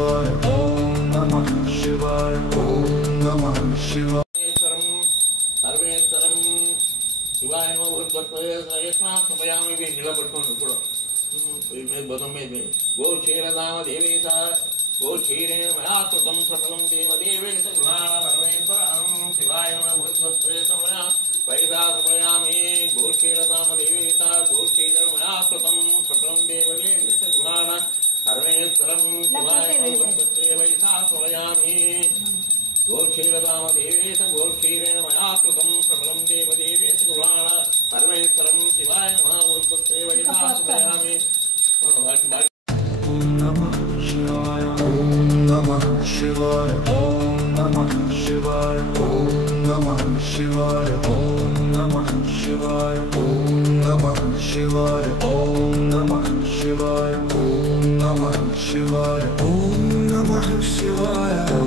शिवाय ओम नमः शिवाय ओम नमः शिवाय सर्वेश्वरं शिवाय नमो भूर्भुवः स्वयं समयामि निलपट्टुकोंडु इप्पुडु बदं गो क्षीरधाम देवेशा गो क्षीरेण मया कृतं सकलं देवदेवेश गृहाण परमेश्वरं शिवाय नमो भूर्भुवः समया पैसा समयामि गो क्षीरधाम देवेशा गो क्षीरेण मया कृतं सकलं देवदेवेश गृहाण परमेश्वरं शिवाय नमो भूर्भुवः पैसा समयामि गोक्षीरधाम देवेश गोक्षीरेण मया कृतं सकलं देवदेवेश गृहाण परमेश्वरं शिवाय नमः भूर्भुवः वैसा समयामि ओम नमः शिवाय ओम नमः शिवाय ओम नमः शिवाय ओम नमः शिवाय ओम नमः शिवाय ओम नमः शिवाय ओम नमः शिवाय ओम नमः शिवाय ओम नमः शिवाय